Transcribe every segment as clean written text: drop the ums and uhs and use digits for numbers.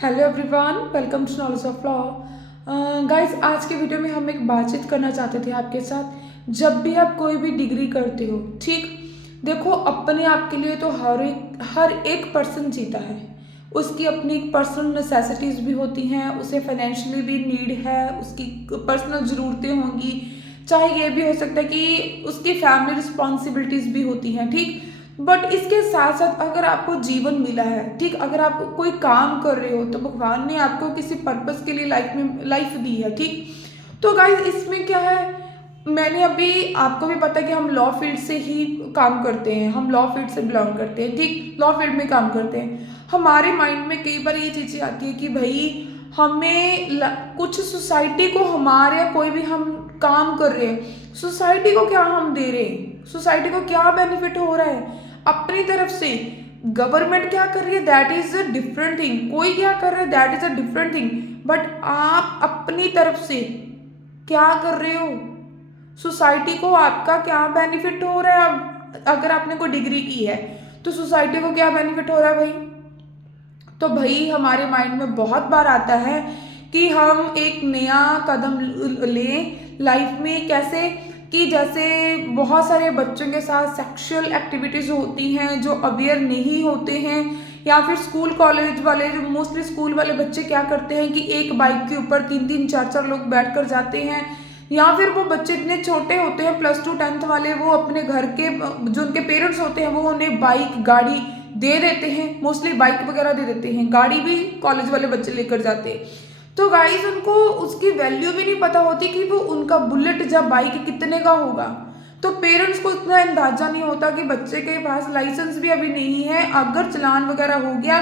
Hello everyone, welcome to knowledge of law. Guys, आज के video में हम एक बातचीत करना चाहते थे आपके साथ। जब भी आप कोई भी डिग्री करते हो, ठीक, देखो अपने आप के लिए तो हर एक पर्सन जीता है। उसकी अपनी पर्सनल नेसेसिटीज़ भी होती हैं, उसे फाइनेंशियली भी नीड है, उसकी पर्सनल ज़रूरतें होंगी। चाहे ये भी हो सकता है कि उसकी फैमिली रिस्पॉन्सिबिलिटीज़ भी होती हैं, ठीक। बट इसके साथ साथ अगर आपको जीवन मिला है, ठीक, अगर आप कोई काम कर रहे हो तो भगवान ने आपको किसी पर्पस के लिए लाइफ दी है, ठीक। तो गाइस, इसमें क्या है, मैंने अभी आपको भी पता है कि हम लॉ फील्ड से ही काम करते हैं, हम लॉ फील्ड से बिलोंग करते हैं, ठीक, लॉ फील्ड में काम करते हैं। हमारे माइंड में कई बार ये चीज़ें आती है कि भाई हमें कुछ सोसाइटी को हमारे या कोई भी हम काम कर रहे हैं, सोसाइटी को क्या हम दे रहे हैं, सोसाइटी को क्या बेनिफिट हो रहा है अपनी तरफ से। गवर्नमेंट क्या कर रही है, that is a different thing, कोई क्या कर रहा है, that is a different thing. But आप अपनी तरफ से क्या कर रहे हो, सोसाइटी को आपका क्या बेनिफिट हो रहा है। अब अगर आपने कोई डिग्री की है तो सोसाइटी को क्या बेनिफिट हो रहा है भाई। तो भाई हमारे माइंड में बहुत बार आता है कि हम एक नया कदम लें लाइफ में, कैसे कि जैसे बहुत सारे बच्चों के साथ सेक्सुअल एक्टिविटीज़ होती हैं जो अवेयर नहीं होते हैं, या फिर स्कूल कॉलेज वाले, जो मोस्टली स्कूल वाले बच्चे क्या करते हैं कि एक बाइक के ऊपर तीन तीन चार चार लोग बैठ कर जाते हैं। या फिर वो बच्चे इतने छोटे होते हैं, +2 10th वाले, वो अपने घर के जो उनके पेरेंट्स होते हैं वो उन्हें बाइक गाड़ी दे देते हैं, मोस्टली बाइक वगैरह दे देते हैं, गाड़ी भी कॉलेज वाले बच्चे लेकर जाते हैं। तो गाइस, उनको उसकी वैल्यू भी नहीं पता होती कि वो उनका बुलेट या बाइक कितने का होगा। तो पेरेंट्स को इतना अंदाजा नहीं होता कि बच्चे के पास लाइसेंस भी अभी नहीं है, अगर चलान वगैरह हो गया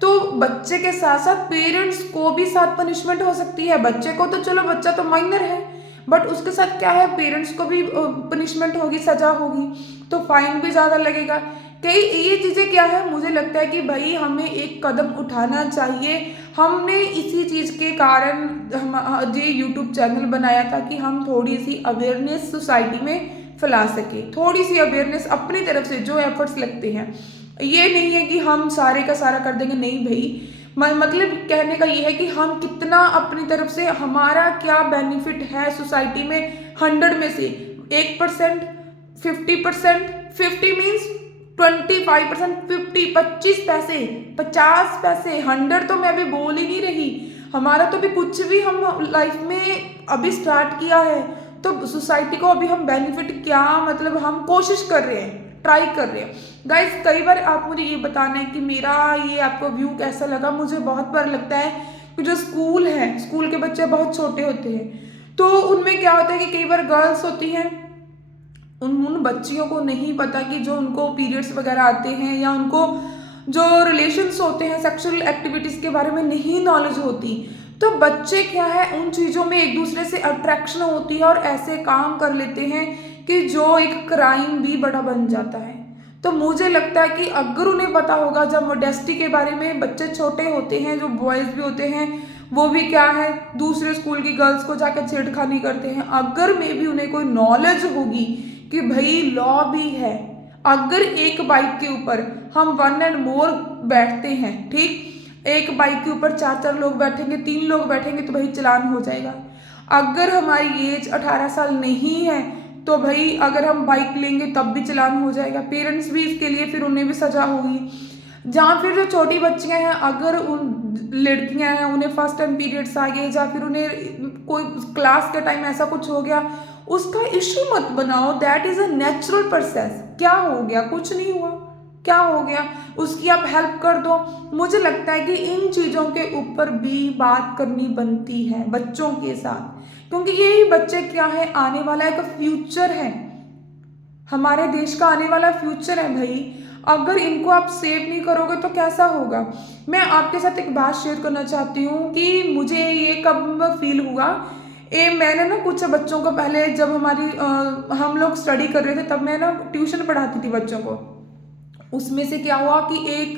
तो बच्चे के साथ साथ पेरेंट्स को भी साथ पनिशमेंट हो सकती है। बच्चे को तो चलो, बच्चा तो माइनर है, बट उसके साथ क्या है, पेरेंट्स को भी पनिशमेंट होगी, सजा होगी, तो फाइन भी ज़्यादा लगेगा। कई ये चीज़ें क्या है, मुझे लगता है कि भाई हमें एक कदम उठाना चाहिए। हमने इसी चीज़ के कारण हम ये यूट्यूब चैनल बनाया था कि हम थोड़ी सी अवेयरनेस सोसाइटी में फैला सके, थोड़ी सी अवेयरनेस अपनी तरफ से जो एफर्ट्स लगते हैं। ये नहीं है कि हम सारे का सारा कर देंगे, नहीं भाई। मतलब कहने का ये है कि हम कितना अपनी तरफ से, हमारा क्या बेनिफिट है सोसाइटी में। 100 में से 1%, 50%, 50 मीन्स 25%, 50, 25 पैसे, 50 पैसे, 100 तो मैं अभी बोल ही नहीं रही। हमारा तो भी कुछ भी हम लाइफ में अभी स्टार्ट किया है, तो सोसाइटी को अभी हम बेनिफिट क्या, मतलब हम कोशिश कर रहे हैं, ट्राई कर रहे हैं। गाइस, कई बार आप मुझे ये बताना है कि मेरा ये आपको व्यू कैसा लगा। मुझे बहुत बार लगता है कि जो स्कूल है, स्कूल के बच्चे बहुत छोटे होते हैं, तो उनमें क्या होता है कि कई बार गर्ल्स होती हैं, उन बच्चियों को नहीं पता कि जो उनको पीरियड्स वगैरह आते हैं या उनको जो रिलेशंस होते हैं, सेक्सुअल एक्टिविटीज़ के बारे में नहीं नॉलेज होती। तो बच्चे क्या है, उन चीज़ों में एक दूसरे से अट्रैक्शन होती है और ऐसे काम कर लेते हैं कि जो एक क्राइम भी बड़ा बन जाता है। तो मुझे लगता है कि अगर उन्हें पता होगा, जब मोडेस्टी के बारे में, बच्चे छोटे होते हैं, जो बॉयज़ भी होते हैं वो भी क्या है, दूसरे स्कूल की गर्ल्स को जाकर छेड़खानी करते हैं, अगर में भी उन्हें कोई नॉलेज होगी कि भाई लॉ भी है, अगर एक बाइक के ऊपर हम 1 and more बैठते हैं, ठीक, एक बाइक के ऊपर 4 4 लोग बैठेंगे, 3 लोग बैठेंगे, तो भाई चलान हो जाएगा। अगर हमारी एज 18 साल नहीं है तो भाई अगर हम बाइक लेंगे तब भी चलान हो जाएगा, पेरेंट्स भी इसके लिए, फिर उन्हें भी सजा होगी। जहाँ फिर जो छोटी बच्चियां हैं, अगर उन लड़कियां हैं, उन्हें फर्स्ट टाइम पीरियड्स आ गए, या फिर उन्हें कोई क्लास के टाइम ऐसा कुछ हो गया, उसका इश्यू मत बनाओ, that is a natural process. क्या हो गया, कुछ नहीं हुआ, क्या हो गया, उसकी आप हेल्प कर दो। मुझे लगता है कि इन चीज़ों के ऊपर भी बात करनी बनती है बच्चों के साथ, क्योंकि यही बच्चे क्या है, आने वाला एक फ्यूचर है, हमारे देश का आने वाला फ्यूचर है भाई। अगर इनको आप सेव नहीं करोगे तो कैसा होगा। मैं आपके साथ एक बात शेयर करना चाहती हूँ कि मुझे ये कब फील हुआ। मैंने ना कुछ बच्चों को पहले, जब हम लोग स्टडी कर रहे थे, तब मैं ना ट्यूशन पढ़ाती थी बच्चों को। उसमें से क्या हुआ कि एक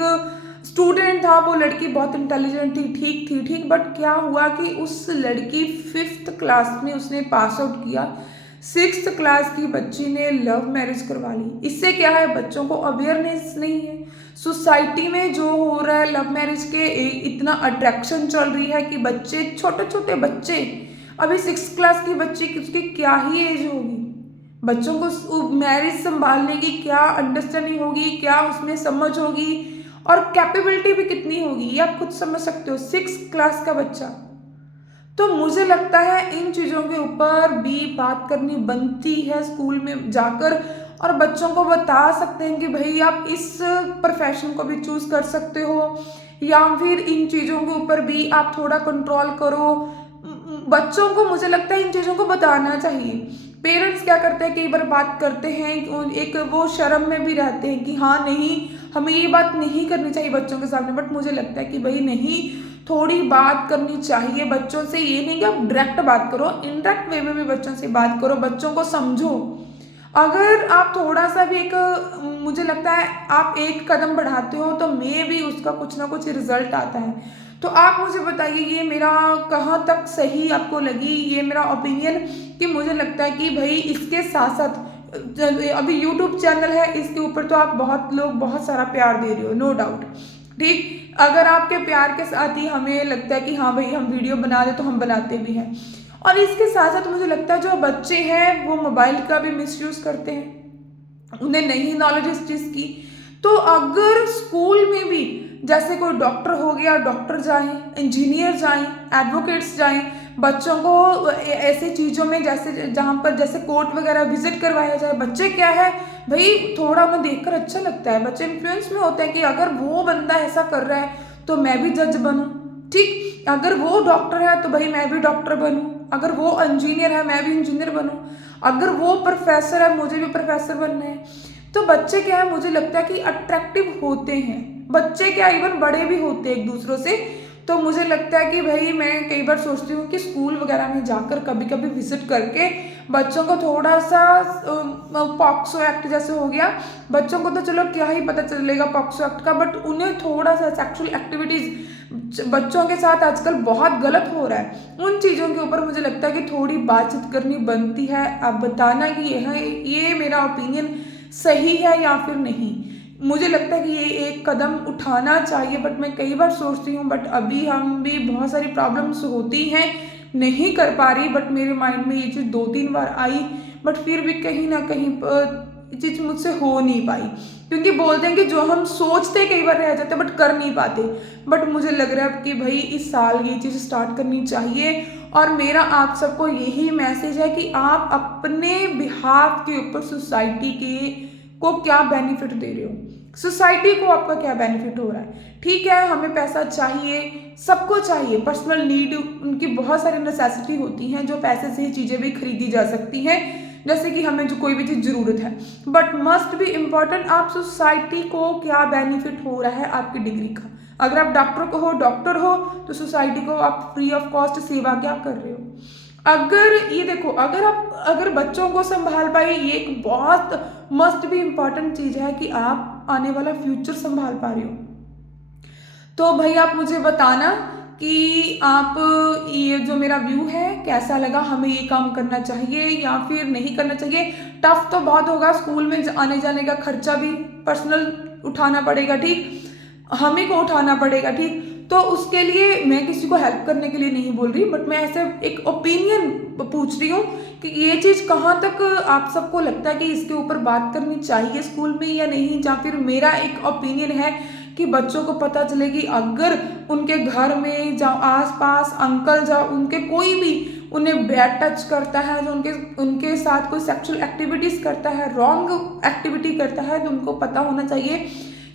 स्टूडेंट था, वो लड़की बहुत इंटेलिजेंट थी, ठीक थी, ठीक, बट क्या हुआ कि उस लड़की 5th क्लास में उसने पास आउट किया, 6th क्लास की बच्ची ने लव मैरिज करवा ली। इससे क्या है, बच्चों को अवेयरनेस नहीं है, सोसाइटी में जो हो रहा है लव मैरिज के इतना अट्रैक्शन चल रही है कि बच्चे, छोटे छोटे बच्चे, अभी 6 क्लास की बच्ची की उसकी क्या ही एज होगी, बच्चों को मैरिज संभालने की क्या अंडरस्टैंडिंग होगी, क्या उसमें समझ होगी और कैपेबिलिटी भी कितनी होगी, ये आप खुद समझ सकते हो, 6 क्लास का बच्चा। तो मुझे लगता है इन चीज़ों के ऊपर भी बात करनी बनती है स्कूल में जाकर, और बच्चों को बता सकते हैं कि भाई आप इस प्रोफेशन को भी चूज़ कर सकते हो, या फिर इन चीज़ों के ऊपर भी आप थोड़ा कंट्रोल करो। बच्चों को मुझे लगता है इन चीज़ों को बताना चाहिए। पेरेंट्स क्या करते हैं, कई बार बात करते हैं, एक वो शर्म में भी रहते हैं कि हाँ नहीं, हमें ये बात नहीं करनी चाहिए बच्चों के सामने, बट मुझे लगता है कि भाई नहीं, थोड़ी बात करनी चाहिए बच्चों से। ये नहीं कि आप डायरेक्ट बात करो, इनडायरेक्ट वे में भी बच्चों से बात करो, बच्चों को समझो। अगर आप थोड़ा सा भी मुझे लगता है आप एक कदम बढ़ाते हो तो मे भी उसका कुछ ना कुछ रिजल्ट आता है। तो आप मुझे बताइए ये मेरा कहाँ तक सही आपको लगी, ये मेरा ओपिनियन, कि मुझे लगता है कि भाई इसके साथ साथ अभी यूट्यूब चैनल है, इसके ऊपर तो आप बहुत लोग बहुत सारा प्यार दे रहे हो, नो डाउट, ठीक। अगर आपके प्यार के साथ ही हमें लगता है कि हाँ भाई हम वीडियो बना दे तो हम बनाते भी हैं, और इसके साथ साथ मुझे लगता है जो बच्चे हैं वो मोबाइल का भी मिसयूज़ करते हैं, उन्हें नहीं नॉलेज इस चीज़ की। तो अगर स्कूल में भी जैसे कोई डॉक्टर हो गया, डॉक्टर जाएं, इंजीनियर जाएं, एडवोकेट्स जाएं, बच्चों को ऐसी चीज़ों में जैसे जहाँ पर जैसे कोर्ट वगैरह विजिट करवाया जाए। बच्चे क्या है भाई, थोड़ा उन्हें देखकर अच्छा लगता है, बच्चे इन्फ्लुएंस में होते हैं कि अगर वो बंदा ऐसा कर रहा है तो मैं भी जज बनूं, ठीक। अगर वो डॉक्टर है तो भाई मैं भी डॉक्टर बनूं, अगर वो इंजीनियर है मैं भी इंजीनियर बनूं, अगर वो प्रोफेसर है मुझे भी प्रोफेसर बनना है। तो बच्चे क्या है, मुझे लगता है कि अट्रैक्टिव होते हैं, बच्चे क्या इवन बड़े भी होते हैं एक दूसरों से। तो मुझे लगता है कि भाई मैं कई बार सोचती हूँ कि स्कूल वगैरह में जाकर कभी कभी विजिट करके बच्चों को थोड़ा सा पॉक्सो एक्ट जैसे हो गया, बच्चों को तो चलो क्या ही पता चलेगा पॉक्सो एक्ट का, बट उन्हें थोड़ा सा सेक्सुअल एक्टिविटीज़ बच्चों के साथ आजकल बहुत गलत हो रहा है, उन चीज़ों के ऊपर मुझे लगता है कि थोड़ी बातचीत करनी बनती है। अब बताना कि ये मेरा ओपिनियन सही है या फिर नहीं। मुझे लगता है कि ये एक कदम उठाना चाहिए, बट मैं कई बार सोचती हूँ, बट अभी हम भी बहुत सारी प्रॉब्लम्स होती हैं, नहीं कर पा रही, बट मेरे माइंड में ये चीज़ 2-3 बार आई, बट फिर भी कहीं ना कहीं ये चीज़ मुझसे हो नहीं पाई, क्योंकि बोलते हैं कि जो हम सोचते कई बार रह जाते बट कर नहीं पाते। बट मुझे लग रहा है कि भाई इस साल ये चीज़ स्टार्ट करनी चाहिए, और मेरा आप सबको यही मैसेज है कि आप अपने बिहाफ के ऊपर सोसाइटी के को क्या बेनिफिट दे रहे हो, सोसाइटी को आपका क्या बेनिफिट हो रहा है। ठीक है, हमें पैसा चाहिए, सबको चाहिए, पर्सनल नीड, उनकी बहुत सारी नेसेसिटी होती हैं जो पैसे से ही चीज़ें भी खरीदी जा सकती हैं, जैसे कि हमें जो कोई भी चीज़ ज़रूरत है, बट मस्ट बी इम्पॉर्टेंट आप सोसाइटी को क्या बेनिफिट हो रहा है आपकी डिग्री का। अगर आप डॉक्टर हो तो सोसाइटी को आप फ्री ऑफ कॉस्ट सेवा क्या कर रहे हो। अगर ये देखो, अगर बच्चों को संभाल पाए, ये एक बहुत मस्ट भी इम्पॉर्टेंट चीज़ है कि आप आने वाला फ्यूचर संभाल पा रहे हो। तो भाई आप मुझे बताना कि आप ये जो मेरा व्यू है कैसा लगा, हमें ये काम करना चाहिए या फिर नहीं करना चाहिए। टफ तो बहुत होगा, स्कूल में आने जाने का खर्चा भी पर्सनल उठाना पड़ेगा, ठीक, हमें को उठाना पड़ेगा, ठीक। तो उसके लिए मैं किसी को हेल्प करने के लिए नहीं बोल रही, बट मैं ऐसे एक ओपिनियन पूछ रही हूँ कि ये चीज़ कहाँ तक आप सबको लगता है कि इसके ऊपर बात करनी चाहिए स्कूल में या नहीं। या फिर मेरा एक ओपिनियन है कि बच्चों को पता चले कि अगर उनके घर में या आसपास अंकल या उनके कोई भी उन्हें बैड टच करता है, जो उनके साथ कोई सेक्सुअल एक्टिविटीज़ करता है, रॉन्ग एक्टिविटी करता है, तो उनको पता होना चाहिए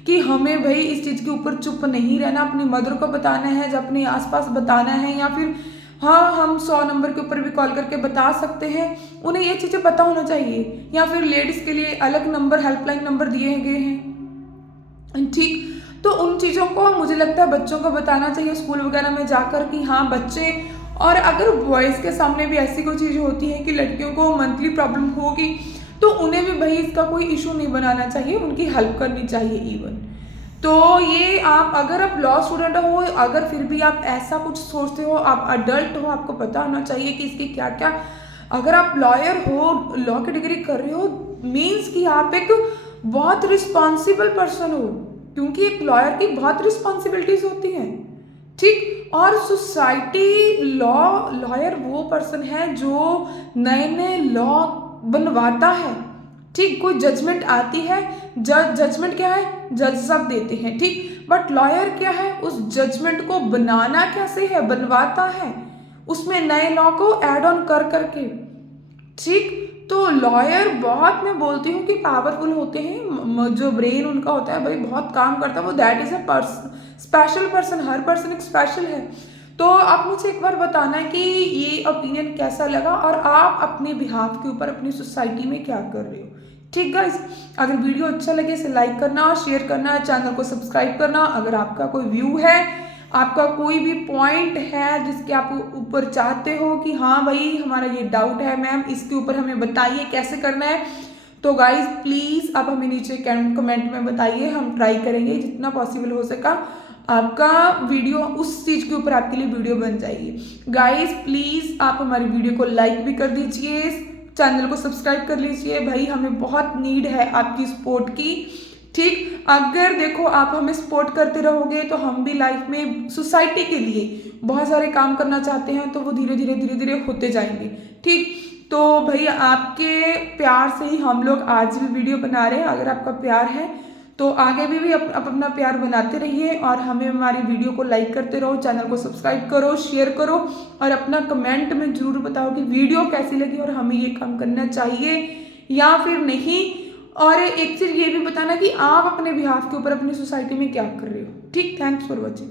कि हमें भाई इस चीज़ के ऊपर चुप नहीं रहना, अपनी मदर को बताना है, जब अपने आसपास बताना है, या फिर हाँ हम 100 नंबर के ऊपर भी कॉल करके बता सकते हैं, उन्हें ये चीज़ें पता होना चाहिए। या फिर लेडीज़ के लिए अलग नंबर, हेल्पलाइन नंबर दिए गए हैं, ठीक। तो उन चीज़ों को मुझे लगता है बच्चों को बताना चाहिए स्कूल वगैरह में जाकर कि हाँ बच्चे, और अगर बॉयज़ के सामने भी ऐसी कोई चीज़ होती है कि लड़कियों को मंथली प्रॉब्लम होगी, तो उन्हें भी भाई इसका कोई इशू नहीं बनाना चाहिए, उनकी हेल्प करनी चाहिए इवन। तो ये अगर आप लॉ स्टूडेंट हो, अगर फिर भी आप ऐसा कुछ सोचते हो, आप अडल्ट हो, आपको पता होना चाहिए कि इसकी क्या क्या, अगर आप लॉयर हो, लॉ की डिग्री कर रहे हो, मीन्स कि आप एक बहुत रिस्पॉन्सिबल पर्सन हो, क्योंकि एक लॉयर की बहुत रिस्पॉन्सिबिलिटीज होती हैं, ठीक। और सोसाइटी लॉयर वो पर्सन है जो नए नए लॉ बनवाता है, ठीक। कोई जजमेंट आती है, जजमेंट क्या है, जज सब देते हैं, ठीक। बट लॉयर क्या है, उस जजमेंट को बनाना कैसे है, बनवाता है, उसमें नए लॉ को ऐड ऑन कर करके, ठीक। तो लॉयर बहुत, मैं बोलती हूँ कि पावरफुल होते हैं, जो ब्रेन उनका होता है भाई बहुत काम करता है वो, that is a special person, her person एक स्पेशल है। तो आप मुझे एक बार बताना है कि ये ओपिनियन कैसा लगा और आप अपने बिहाफ के ऊपर अपनी सोसाइटी में क्या कर रहे हो, ठीक गाइस। अगर वीडियो अच्छा लगे इसे लाइक करना, शेयर करना, चैनल को सब्सक्राइब करना। अगर आपका कोई व्यू है, आपका कोई भी पॉइंट है जिसके आप ऊपर चाहते हो कि हाँ भाई हमारा ये डाउट है मैम, इसके ऊपर हमें बताइए कैसे करना है, तो गाइज प्लीज़ आप हमें नीचे कमेंट में बताइए, हम ट्राई करेंगे जितना पॉसिबल हो सका आपका वीडियो उस चीज़ के ऊपर आपके लिए वीडियो बन जाएगी। गाइज प्लीज़ आप हमारी वीडियो को लाइक भी कर दीजिए, चैनल को सब्सक्राइब कर लीजिए, भाई हमें बहुत नीड है आपकी सपोर्ट की, ठीक। अगर देखो आप हमें सपोर्ट करते रहोगे तो हम भी लाइफ में सोसाइटी के लिए बहुत सारे काम करना चाहते हैं, तो वो धीरे धीरे होते जाएंगे, ठीक। तो भाई आपके प्यार से ही हम लोग आज भी वीडियो बना रहे हैं। अगर आपका प्यार है तो आगे भी आप अपना प्यार बनाते रहिए और हमें हमारी वीडियो को लाइक करते रहो, चैनल को सब्सक्राइब करो, शेयर करो और अपना कमेंट में जरूर बताओ कि वीडियो कैसी लगी और हमें ये काम करना चाहिए या फिर नहीं। और एक चीज़ ये भी बताना कि आप अपने बिहाफ के ऊपर अपनी सोसाइटी में क्या कर रहे हो, ठीक। Thanks for watching.